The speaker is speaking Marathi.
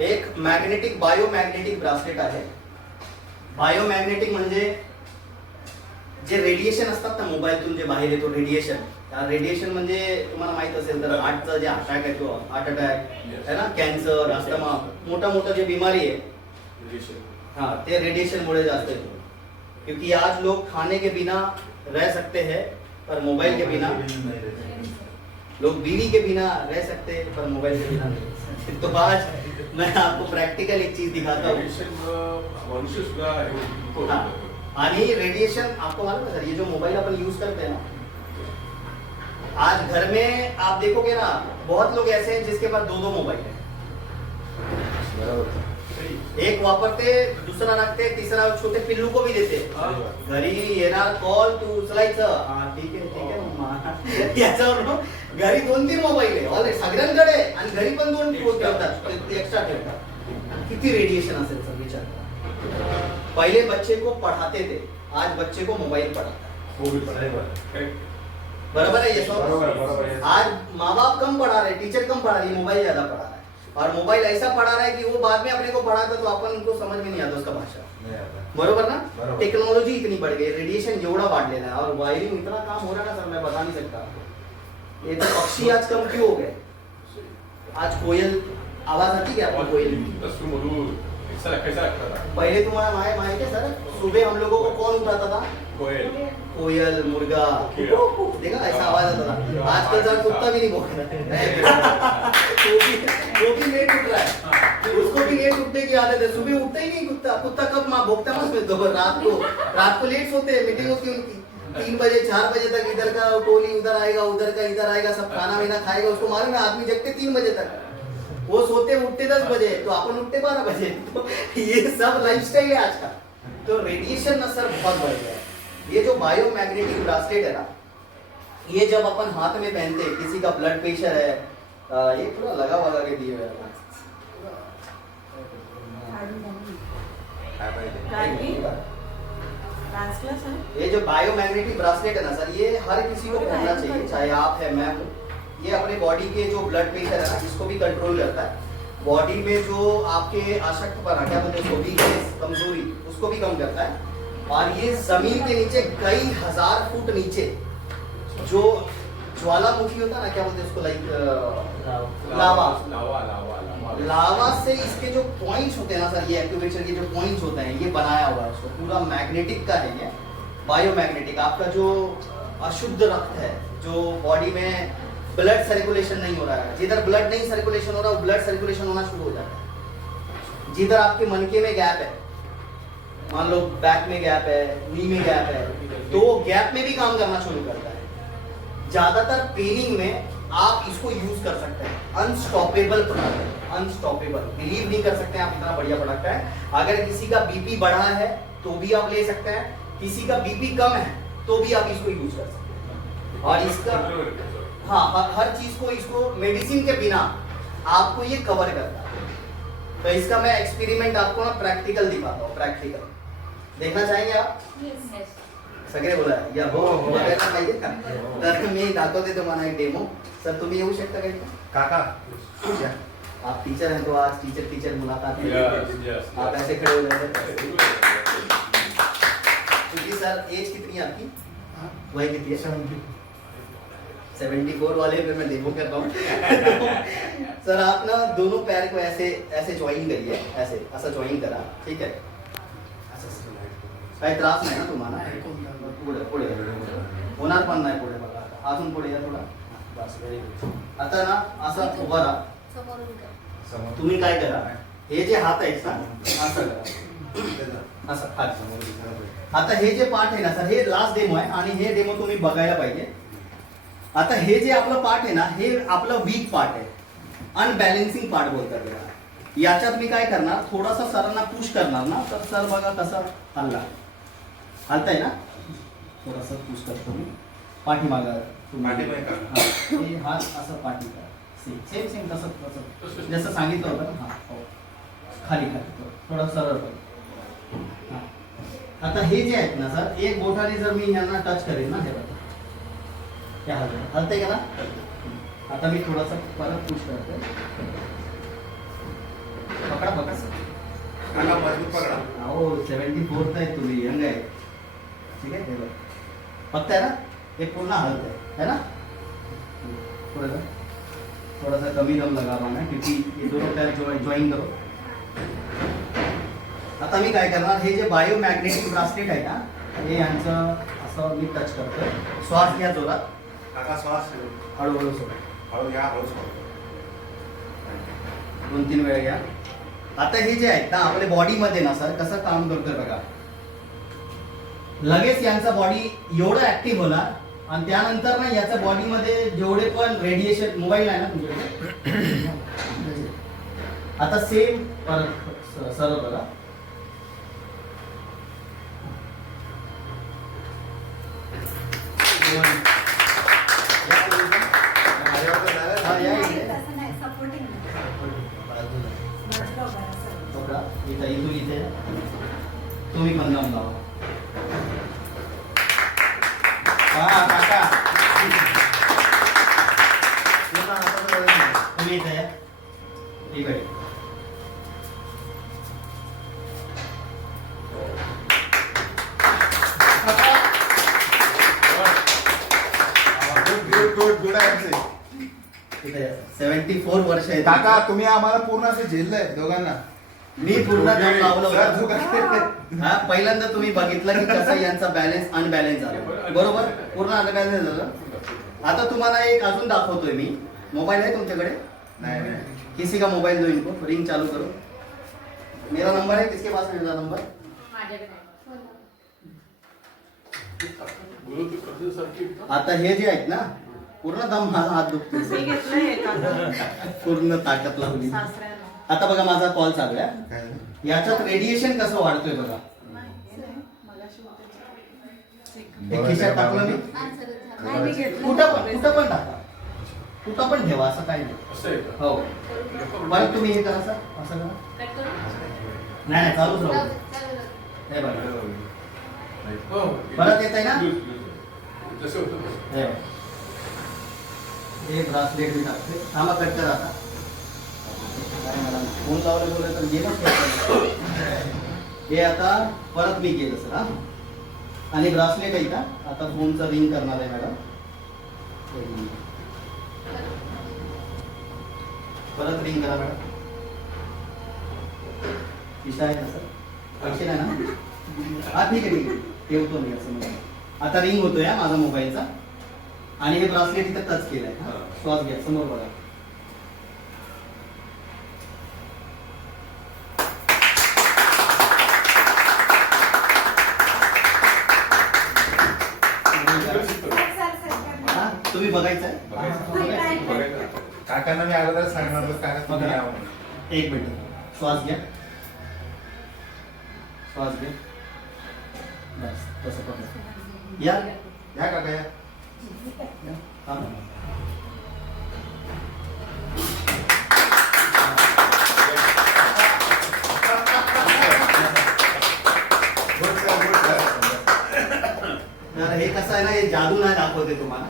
एक मॅग्नेटिक बायोमॅग्नेटिक ब्रासलेट आहे. बायोमॅग्नेटिक म्हणजे जे रेडिएशन असतात ना मोबाईलतून जे बाहेर येतो रेडिएशन, रेडिएशन म्हणजे तुम्हाला माहित असेल तर हार्टचं जे अटॅक आहे तो हार्ट अटॅक है ना, कॅन्सर, अस्थमा, मोठा मोठा जे बिमारी है हाँ ते रेडिएशन मुळे जास्त येतो. क्योंकि आज लोग खाने के बिना रह सकते हैं पर मोबाइल के बिना, लोग बीवी के बिना रह सकते हैं पर मोबाइल के बिना नहीं. तो आज मैं आपको प्रैक्टिकल एक चीज दिखाता हूँ. हाँ, आणि रेडिएशन आपको मालूम है सर, ये जो मोबाइल अपन यूज करते हैं ना, आज घर में आप देखोगे ना बहुत लोग ऐसे हैं जिसके पास दो दो मोबाइल है. एक वापरते, दूसरा रखते, तीसरा छोटे पिल्लू को भी देते. घरी येणार कॉल तू उचलायचं, हा ठीक आहे मम्मा, याच्यावर घरी 2-3 मोबाईल आहे ऑलरेडी सगळ्यांकडे, आणि घरी पण 2 ठेवतात, एक्स्ट्रा ठेवतात. किती रेडिएशन असेल सर विचार करा. पहले बच्चे को पढ़ाते थे, आज बच्चे को मोबाइल पढ़ाता है. बराबर है ये सब. आज माँ बाप कम पढ़ा रहे, टीचर कम पढ़ा रही है, मोबाइल ज्यादा पढ़ा रहा है. और मोबाइल ऐसा पढ़ा रहा है कि वो बाद में अपने को पढ़ाता तो अपन उनको समझ में नहीं आता उसका भाषा. बरोबर ना. टेक्नोलॉजी इतनी बढ़ गई, रेडिएशन एवढा वाढलेला है, और वायरिंग इतना काम हो रहा है ना सर, मैं बता नहीं सकता आपको. ये तो पक्षी आज कम क्यों हो गए. आज कोयल आवाज आती क्या आपको कोयल की? पहले तुम्हारा माहिती है सर, सुबह हम लोगों को कौन उठाता था? कोयल, मुर्गा, देखा ऐसा आवाज आता था. आजकल सर कुत्ता भी नहीं बोल रहा वो भी लेट उठ रहा है, उसको भी लेट उठने की आदत है. सुबह उठता ही नहीं कुत्ता कब माँ भोगता मत रात को लेट सोते हैं. मीटिंग होती है उनकी 3 बजे 4 बजे तक, इधर का टोली उधर आएगा, उधर का इधर आएगा, सब खाना वीना खाएगा. उसको मालूम है आदमी जगते 3 बजे तक, वो सोते उठते 10 बजे, तो अपन उठते 12 बजे. तो ये सब लाइफस्टाइल है आज का. तो रेडिएशन ना सर बहुत बढ़ गया है. ये जो बायोमैग्नेटिक ब्रासलेट है ना, ये जब अपन हाथ में पहनते हैं, किसी का ब्लड प्रेशर है, ये पूरा लगा के दिए हुए हैं. ये जो बायोमैग्नेटिक ब्रासलेट है ना सर, ये हर किसी को पहनना चाहिए, चाहे आप है मैं हूँ. ये अपने बॉडी के जो ब्लड प्रेशर है ना, इसको भी कंट्रोल करता है. बॉडी में जो आपके अशक्तपना, क्या बोलते हैं, वीकनेस, कमजोरी, उसको भी कम करता है. और ये जमीन के नीचे कई हजार फुट नीचे जो ज्वालामुखी होता है ना, क्या बोलते हैं उसको, लाइक लावा से इसके जो पॉइंट्स होते हैं ना सर, ये एक्यूप्रेशर के जो पॉइंट्स होते हैं, ये बनाया हुआ है उसको. पूरा मैग्नेटिक का है ये, बायोमैग्नेटिक. आपका जो अशुद्ध रक्त है, जो बॉडी में ब्लड सर्कुलेशन नहीं हो रहा है, जिधर ब्लड नहीं सर्कुलेशन हो रहा है, वो ब्लड सर्कुलेशन होना शुरू हो जाता है. जिधर आपके मनके में गैप है, मान लो बैक में गैप है, नी में गैप है, तो वो गैप में भी काम करना शुरू करता है. ज्यादातर पेनिंग में आप इसको यूज कर सकते हैं. अनस्टॉपेबल प्रोडक्ट है, अनस्टॉपेबल. बिलीव नहीं कर सकते आप, इतना बढ़िया प्रोडक्ट है. अगर किसी का बीपी बढ़ा है तो भी आप ले सकते हैं, किसी का बीपी कम है तो भी आप इसको यूज कर सकते हैं. और इसका हाँ हर चीज को, इसको मेडिसिन के बिना आपको ये कवर करता है. तो इसका मैं एक्सपेरिमेंट आपको ना प्रैक्टिकल दिखाता हूँ. प्रैक्टिकल देखना चाहेंगे आप? सगळे बोला या हो बघायला पाहिजे का? तर मी दाखवते तुम्हाला एक डेमो. सर तुम्ही येऊ शकता का इथे? काका आप टीचर हैं तो आज टीचर मुलाकात है. आप ऐसे खड़े हो जाए. क्योंकि सर एज कितनी है आपकी? वही कितनी है? 74 वाले पे मैं डेमो कर रहा हूँ. सर आप ना दोनों पैर को ऐसे जॉइन करिए, ऐसा जॉइन करा, ठीक है. काही त्रास नाही ना तुम्हाला? पुढे होणार पण नाही पुढे. बघा अजून पुढे या थोडा. बस व्हेरी गुड. आता ना असं उभा राहा. तुम्ही काय करा, हे जे हात आहेत ना असं करा, असं हात. आता हे जे पार्ट आहे ना सर, हे लास्ट डेमो आहे आणि हे डेमो तुम्ही बघायला पाहिजे. आता हे जे आपलं पार्ट आहे ना, हे आपलं वीक पार्ट आहे, अनबॅलेन्सिंग पार्ट बोलतात त्याला. याच्यात मी काय करणार, थोडासा सरांना पुश करणार ना, तर सर बघा कसं हलताय ना, थोडासा पुश करतो मी पाठीमागा. हे हात असं पाठी करा, सेम तसं जसं सांगितलं होतं ना. हा खाली थोडं सरळ करा. आता हे जे आहेत ना सर, एक बोटाने जर मी यांना टच करेन ना, हे बघा क्या हलते का ना. आता मी थोडासा परत पुश करते. काका मजबूत पकडा. अहो 74th आहे तुम्ही, यंग आहे. ठीक आहे, हे बघ. फक्त आहे ना हे पूर्ण हलत है ना. थोड़ा सा थोड़ा सा कमी दम लगा रहा है क्योंकि ये दोनों पैर ज्वाइन करो. आता मी काय करणार, हे जे बायोमॅग्नेटिक ब्रासलेट आहे ना, हे यांचं असं मी टच करतोय. श्वास घ्या जोरात, काका श्वास हळूहळू सोडा. हळू घ्या, हळू सोडा. 2-3 वेळा घ्या. आता हे जे आहेत ना आपल्या बॉडीमध्ये ना सर कसं काम करतोय बघा, लगेच यांचा बॉडी एवढं ऍक्टिव्ह होणार आणि त्यानंतर ना याच्या बॉडीमध्ये जेवढे पण रेडिएशन, मोबाईल आहे ना तुमच्याकडे, आता सेम सरळ बघा. हा, या इथे. बघा, इथून इथे तुम्ही पण जाऊन लावा. हा काका, तुम्ही इथे या. ठीक आहे. गुड आहे. 74 वर्ष आहे काका तुम्ही आम्हाला पूर्ण असं झेललंय दोघांना. मी पूर्ण दम लावलं सर, होतं. दोघांना. हा, पहिल्यांदा तुम्ही बघितलं की कसं यांचा बॅलन्स अनबॅलन्स झाला. बरोबर, पूर्ण अनबॅलन्स झालं. आता तुम्हाला एक अजून दाखवतोय मी. मोबाईल आहे तुमच्याकडे? नाही नाही. किसी का मोबाईल दो इनको, रिंग चालू करो. मेरा नंबर है, किसके पास है मेरा नंबर? आता हे जे आहेत ना, पूर्ण दम, माझा हात दुखतो, पूर्ण ताकद लावली. आता बघा माझा कॉल चालू आहे. काय झालं? याच्यात रेडिएशन कसं वाढतोय बघा. एक खिशात टाकलं मी, कुठं पण टाका, कुठं पण ठेवा, असं काही नाही. हो, बरं तुम्ही हे करा सर, असं करा. नाही चालूच राहू. हे बघा परत येत आहे ना. हे ब्रासलेट मी टाकते. थांबा, कट करा आता. काय मला फोन लावलं बोललं तर गेलं. हे आता परत मी केलं सर. हा, आणि ब्रासलेट आहे का, आता फोनचं रिंग करणार आहे मॅडम. परत रिंग करा मॅडम. इच्छा आहे ना सर, पैसे नाही ना. हा ठीक आहे, ठीक आहे, ठेवतो मी असं म्हणजे. आता रिंग होतोय हा माझा मोबाईलचा, आणि हे ब्रासलेट इथं टच केलंय. श्वास घ्या, समोर बघा. तुम्ही बघायचं आहे. काकांना मी अगोदर सांगणार होतो, काका तुम्ही या म्हणून. एक मिनिट, श्वास घ्या, श्वास घ्या. बस तसं पकडा. या या काका या. हा. Good sir, good sir. तर हे कसं आहे ना, हे जादू नाही दाखवते तुम्हाला.